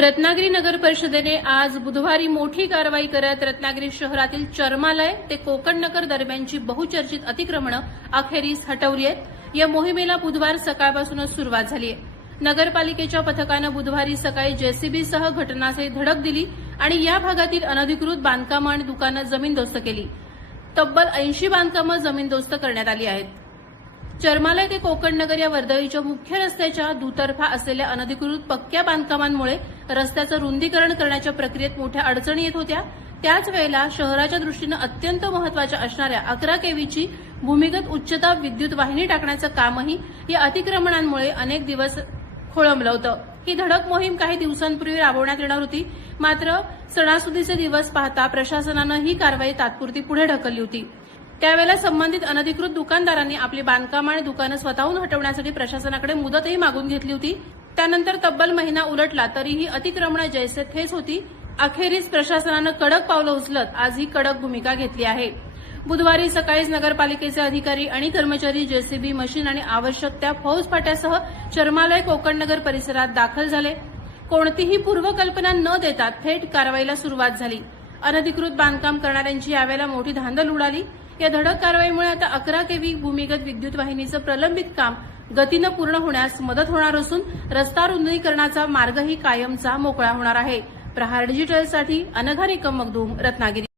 रत्नागिरी नगर परिषदेने आज बुधवारी मोठी कारवाई करत रत्नागिरी शहरातील चर्मालय ते कोकणनगर दरम्यानची बहुचर्चित अतिक्रमणं अखेरीस हटवली आहेत। या मोहिमेला बुधवार सकाळपासूनच सुरुवात झाली आहे। नगरपालिकेच्या पथकानं बुधवारी सकाळी जेसीबीसह घटनास्थळी धडक दिली आणि या भागातील अनधिकृत बांधकामं आणि दुकानं जमीनदोस्त केली। तब्बल 80 बांधकामं जमीनदोस्त करण्यात आली आहेत। चर्मालय ते कोकणनगर या वर्दळीच्या मुख्य रस्त्याच्या दुतर्फा असलेल्या अनधिकृत पक्क्या बांधकामांमुळे रस्त्याचं रुंदीकरण करण्याच्या प्रक्रियेत मोठ्या अडचणी येत होत्या। त्याच वेळेला शहराच्या दृष्टीनं अत्यंत महत्त्वाच्या असणाऱ्या 11 केव्हीची भूमिगत उच्चदाब विद्युत वाहिनी टाकण्याचं कामही या अतिक्रमणांमुळे अनेक दिवस खोळंबलं होतं। ही धडक मोहीम काही दिवसांपूर्वी राबवण्यात येणार होती, मात्र सणासुदीचे दिवस पाहता प्रशासनानं ही कारवाई तात्पुरती पुढे ढकलली होती। त्यावेळेला संबंधित अनधिकृत दुकानदारांनी आपली बांधकामं आणि दुकानं स्वतःहून हटवण्यासाठी प्रशासनाकडे मुदतही मागून घेतली होती। त्यानंतर तब्बल महिना उलटला तरीही अतिक्रमणं जैसे थेच होती। अखेरीस प्रशासनानं कडक पावलं उचलत आज ही कडक भूमिका घेतली आहे। बुधवारी सकाळीच नगरपालिकेचे अधिकारी आणि कर्मचारी जेसीबी मशीन आणि आवश्यक त्या फौजफाट्यासह चर्मालय कोकणनगर परिसरात दाखल झाले। कोणतीही पूर्वकल्पना न देता थेट कारवाईला सुरुवात झाली। अनधिकृत बांधकाम करणाऱ्यांची यावेळेला मोठी धांदल उडाली। या धडक कारवाईमुळे आता 11 केव्ही भूमिगत विद्युत वाहिनीचं प्रलंबित काम गतीनं पूर्ण होण्यास मदत होणार असून रस्ता रुंदीकरणाचा मार्गही कायमचा मोकळा होणार आहे। प्रहार डिजिटलसाठी अनघा निकम मगदूम, रत्नागिरी।